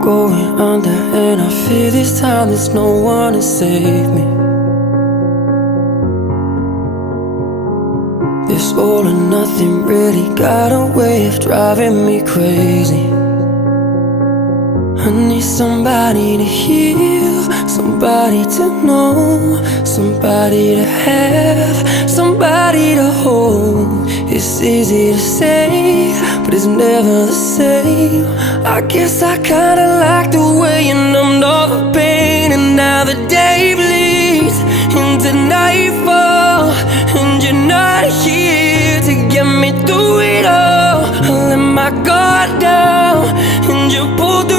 going under, and I fear this time there's no one to save me. This all or nothing really got a way of driving me crazy. I need somebody to heal, somebody to know, somebody to have, somebody to hold. It's easy to say, but it's never the same. I guess I kinda like the way you numbed all the pain, and now the day bleeds into nightfall, and you're not here to get me through it all. I let my guard down, and you pulled